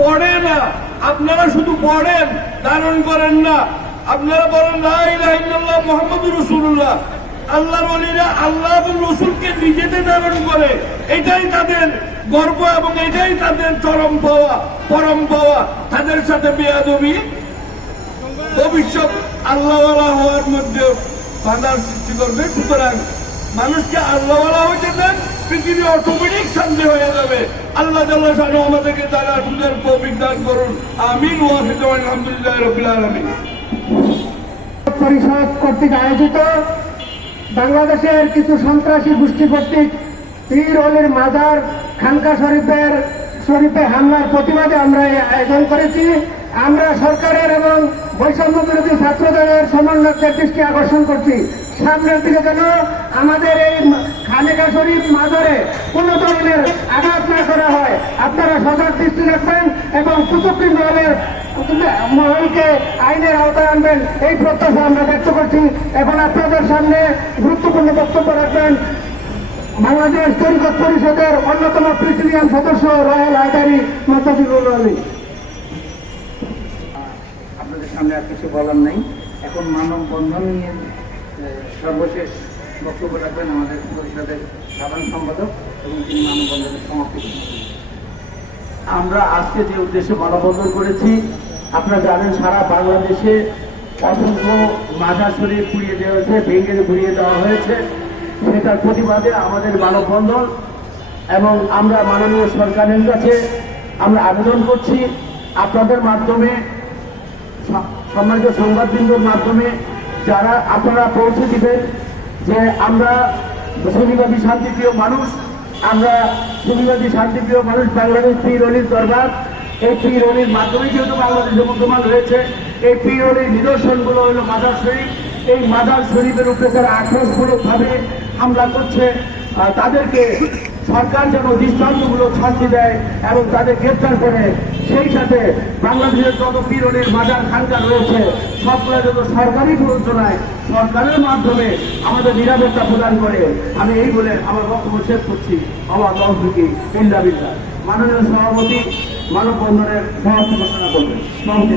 পড়ে না। আপনারা শুধু পড়েন, ধারণ করেন না। আপনারা বলেন মোহাম্মদ রসুল্লাহ আল্লাহর অলিরা আল্লাহ এবং রসুলকে নিজেদের ধারণ করে। এটাই তাদের গর্ব এবং এটাই তাদের চরম পাওয়া, পরম পাওয়া। তাদের সাথে বেয়াদবি, ভবিষ্যৎ আল্লাহওয়ালা হওয়ার মধ্যে বাধার সৃষ্টি করবে। সুতরাং মানুষকে আল্লাহওয়ালা হইতে দেন পৃথিবী অটোমেটিক শান্তি হয়ে যাবে। আল্লাহ আমাদেরকে তারা সুন্দর কবির দান করুন। আমিন আলহামদুলিল্লাহ পরিষদ কর্তৃক আয়োজিত বাংলাদেশের কিছু সন্ত্রাসী গোষ্ঠী কর্তৃক পীর অলির মাজার খানকা শরীফের, শরীফে হামলার প্রতিবাদে আমরা এই আয়োজন করেছি। আমরা সরকারের এবং বৈষম্য বিরোধী ছাত্রদলের সমন্বয়কের দৃষ্টি আকর্ষণ করছি। সামনের দিকে যেন আমাদের এই শরীফ মাজারে কোনো ধরনের আঘাত না করা হয়। আপনারা সজাগ দৃষ্টি রাখবেন এবং কুচক্রী মহলের মহলকে আইনের আওতায় আনবেন। এই প্রত্যাশা আমরা ব্যক্ত করছি এখন আপনাদের সামনে গুরুত্বপূর্ণ বক্তব্য রাখবেন। বাংলাদেশ তরিকত পরিষদের অন্যতম প্রেসিডিয়াম সদস্য রয়েল হায়দারি মোতাজিবুল আলী আপনাদের সামনে আর কিছু বলার নেই। এখন মানব বন্ধন নিয়ে সর্বশেষ বক্তব্য রাখবেন আমাদের পরিষদের সাধারণ সম্পাদক এবং তিনি মানববন্ধনের সমাপ্তি আমরা আজকে যে উদ্দেশ্যে মানববন্ধন করেছি, আপনারা জানেন সারা বাংলাদেশে অসংখ্য মাজার শরীর পুড়িয়ে দেওয়া হয়েছে, ভেঙে ঘুরিয়ে দেওয়া হয়েছে। সেটার প্রতিবাদে আমাদের মানববন্ধন এবং আমরা মাননীয় সরকারের কাছে আমরা আবেদন করছি, আপনাদের মাধ্যমে সম্মানিত সংবাদবৃন্দর মাধ্যমে যারা আপনারা পৌঁছে দিবেন যে আমরা সুবিবাদী শান্তিপ্রিয় মানুষ, আমরা সুবিবাদী শান্তিপ্রিয় মানুষ বাংলাদেশ পীর রলির দরবার। এই পীর অলির মাধ্যমে যেহেতু বাংলাদেশে বর্তমান রয়েছে এই পীর অলির নিদর্শনগুলো হলো মাদার শরীফ। এই মাদার শরীফের উপরে তারা আক্রোশমূলকভাবে হামলা করছে তাদেরকে সরকার যেন দৃষ্টান্তমূলক শাস্তি দেয় এবং তাদের গ্রেপ্তার করে, সেই সাথে বাংলাদেশের যত পীরনের মাজার খানকার রয়েছে, সবগুলো যত সরকারি প্রযোজনায় সরকারের মাধ্যমে আমাদের নিরাপত্তা প্রদান করে। আমি এই বলে আমার বক্তব্য শেষ করছি। আমার লহকে বিল্লা বিল্লা মাননীয় সভাপতি মানববন্ধনের সমাপ্তি ঘোষণা করবেন। সভাপতি